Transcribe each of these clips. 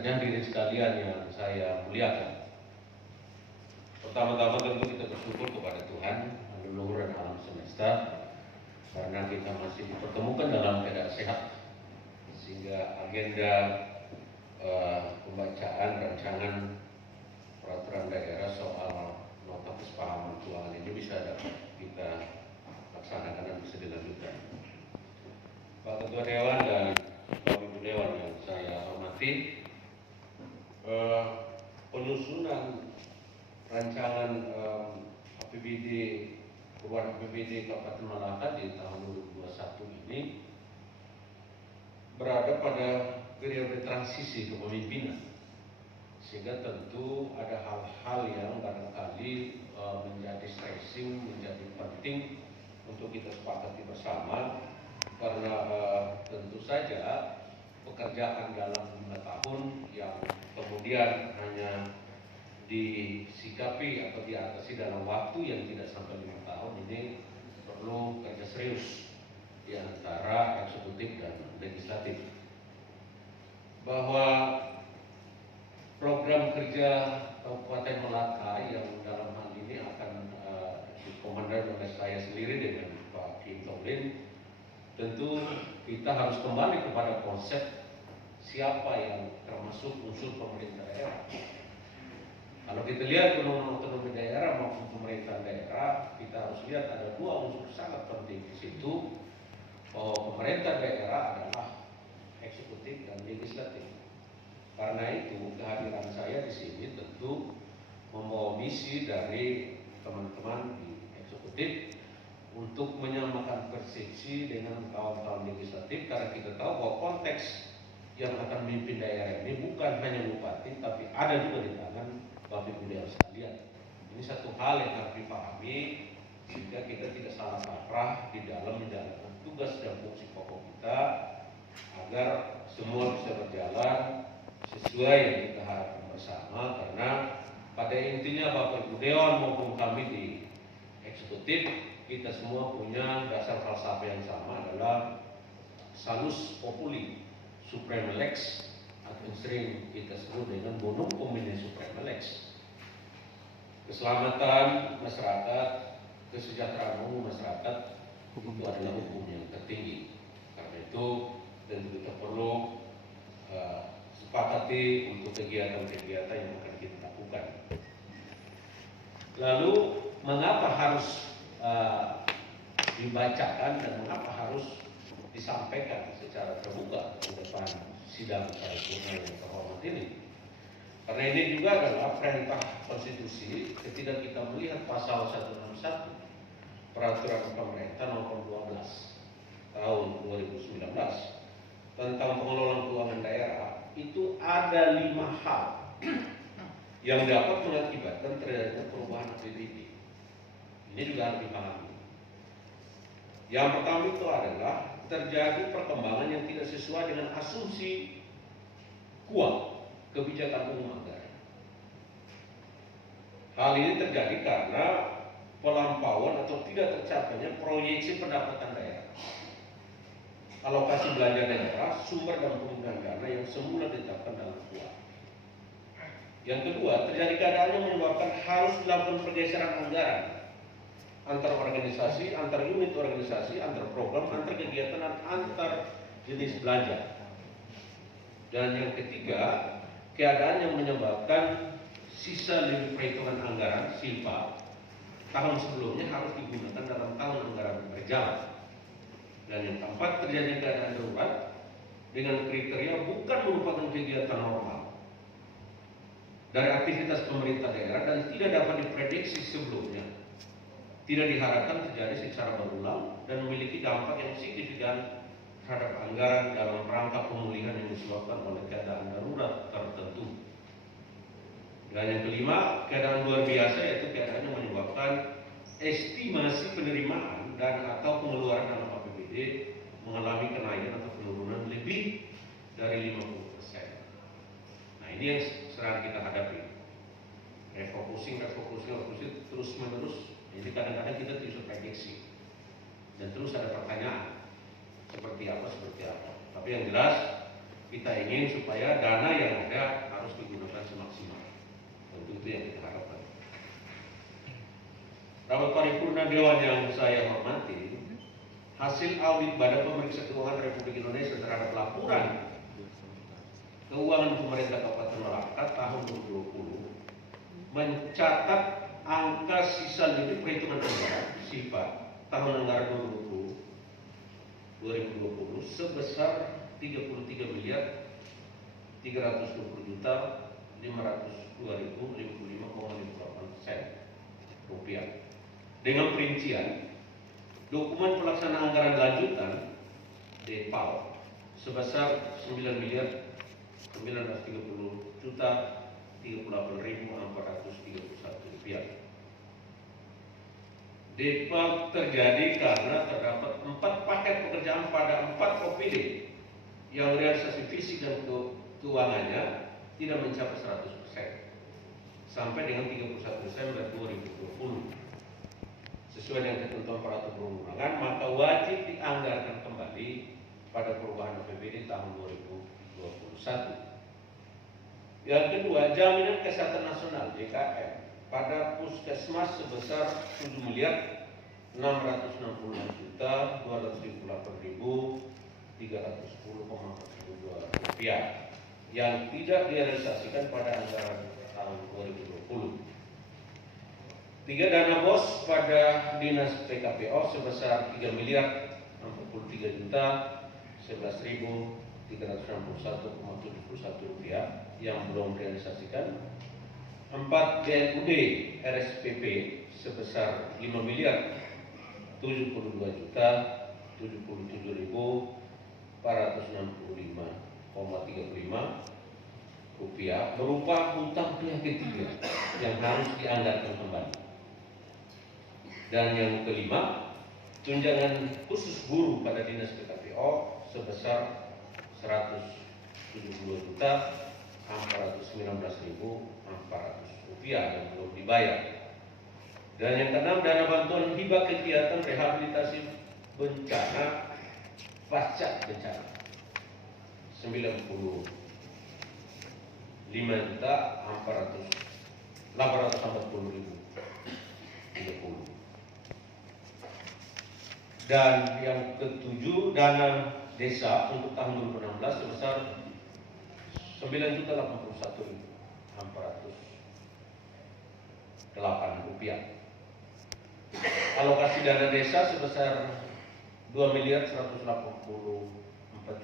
dan hadirin sekalian yang saya muliakan. Pertama-tama tentu kita bersyukur kepada Tuhan, leluhur dan alam semesta, karena kita masih dipertemukan dalam keadaan sehat, sehingga agenda pembacaan rancangan peraturan daerah soal nota kesepahaman keuangan ini bisa dapat kita laksanakan dan bisa dilanjutkan. Pak Ketua Dewan dan Bapak Ibu Dewan yang saya hormati, penyusunan rancangan APBD perubahan APBD Kabupaten Malaka di tahun 2021 ini berada pada periode transisi kepemimpinan, sehingga tentu ada hal-hal yang barangkali menjadi stressing, menjadi penting untuk kita sepakati bersama, karena tentu saja pekerjaan dalam 5 tahun yang kemudian hanya disikapi atau diatasi dalam waktu yang tidak sampai 5 tahun ini perlu kerja serius di antara eksekutif dan legislatif. Bahwa program kerja Kabupaten Malaka yang dalam hal ini akan dikomandan oleh saya sendiri dengan Pak Kim Tomlin, tentu kita harus kembali kepada konsep siapa yang termasuk unsur pemerintah daerah. Kalau kita lihat undang-undang otonomi daerah maupun pemerintahan daerah, kita harus lihat ada 2 unsur sangat penting di situ, bahwa pemerintah daerah adalah eksekutif dan legislatif. Karena itu kehadiran saya di sini tentu membawa misi dari teman-teman di eksekutif untuk menyamakan persepsi dengan kawan-kawan legislatif, karena kita tahu bahwa konteks yang akan memimpin daerah ini bukan hanya bupati, tapi ada juga di tangan Bapak Ibu Dewan sekalian. Ini satu hal yang harus dipahami sehingga kita tidak salah kaprah di dalam menjalankan tugas dan fungsi pokok kita, agar semua bisa berjalan sesuai yang kita harapkan bersama. Karena pada intinya Bapak Ibu Dewan maupun kami di eksekutif, kita semua punya dasar falsafah yang sama, adalah salus populi supreme lex, atau yang sering kita sebut dengan bonum homini supreme lex. Keselamatan masyarakat, kesejahteraan umum masyarakat itu adalah hukum yang tertinggi. Karena itu tentu kita perlu sepakati untuk kegiatan-kegiatan yang akan kita lakukan. Lalu mengapa harus dibacakan dan mengapa harus disampaikan secara terbuka di depan sidang paripurna yang terhormat ini? Karena ini juga adalah perintah konstitusi ketika kita melihat pasal 161 peraturan pemerintah nomor 12 tahun 2019 tentang pengelolaan keuangan daerah. Itu ada 5 hal yang dapat mengakibatkan terjadinya perubahan APBD. Ini juga harus dipahami. Yang pertama itu adalah terjadi perkembangan yang tidak sesuai dengan asumsi KUA, kebijakan umum anggaran. Hal ini terjadi karena pelampauan atau tidak tercapainya proyeksi pendapatan daerah, alokasi belanja daerah, sumber dan penggunaan dana yang semula ditetapkan dalam KUA. Yang kedua, terjadi keadaan yang menyebabkan harus dilakukan pergeseran anggaran antar organisasi, antar unit organisasi, antar program, antar kegiatan, dan antar jenis belanja. Dan yang ketiga, keadaan yang menyebabkan sisa lebih perhitungan anggaran (SILPA) tahun sebelumnya harus digunakan dalam tahun anggaran berjalan. Dan yang keempat, terjadi keadaan darurat dengan kriteria bukan merupakan kegiatan normal dari aktivitas pemerintah daerah dan tidak dapat diprediksi sebelumnya, tidak diharapkan terjadi secara berulang dan memiliki dampak yang signifikan terhadap anggaran dalam rangka pemulihan yang disebabkan oleh keadaan darurat tertentu. Dan yang kelima, keadaan luar biasa, yaitu keadaan yang menyebabkan estimasi penerimaan dan atau pengeluaran dalam APBD mengalami kenaikan atau penurunan lebih dari 50%. Nah, ini yang sedang kita hadapi. Refocusing terus menerus. Jadi kadang-kadang kita tidak bisa prediksi dan terus ada pertanyaan seperti apa. Tapi yang jelas Kita ingin supaya dana yang ada harus digunakan semaksimal. Tentu itu yang kita harapkan. Rapat paripurna Dewan yang saya hormati, hasil audit Badan Pemeriksa Keuangan Republik Indonesia terhadap laporan keuangan pemerintah Kabupaten Malaka tahun 2020 mencatat angka sisa lebih perhitungan anggaran sifat tahun anggaran 2020 sebesar 33 miliar 320 juta 502.055,58 rupiah. Dengan perincian dokumen pelaksanaan anggaran lanjutan DPAL sebesar 9 miliar 930 juta 38.431 rupiah. DPAL terjadi karena terdapat 4 paket pekerjaan pada 4 OPD yang realisasi fisik dan keuangannya tidak mencapai 100% sampai dengan 31 Desember 2020. Sesuai dengan ketentuan peraturan perundang-undangan, maka wajib dianggarkan kembali pada perubahan APBD tahun 2021. Yang kedua, jaminan kesehatan nasional JKN pada puskesmas sebesar 7 miliar 666 juta 278.310,42 rupiah yang tidak direalisasikan pada anggaran tahun 2020. 3 dana BOS pada Dinas PKPO sebesar 3 miliar 63 juta 11.361,71 rupiah yang belum direalisasikan. 4 DNUD RSPP sebesar 5 miliar 72 juta 77.465,35 rupiah berupa hutang pihak ketiga yang harus dianggarkan kembali. Dan yang kelima, tunjangan khusus guru pada Dinas PKPO sebesar 172 juta 419.400 rupiah yang belum dibayar. Dan yang keenam, dana bantuan hibah kegiatan rehabilitasi bencana pasca bencana 95 juta 840.030. Dan yang ketujuh, dana desa untuk tahun 2016 sebesar 9.081.408 rupiah. Alokasi dana desa sebesar 2 miliar 184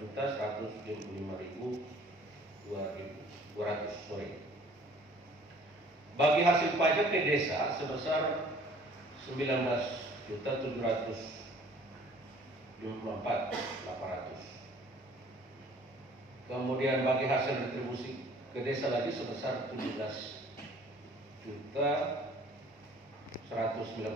juta 125.200. Bagi hasil pajak ke desa sebesar 19 juta 724.800. Kemudian bagi hasil retribusi ke desa lagi sebesar 17 juta 190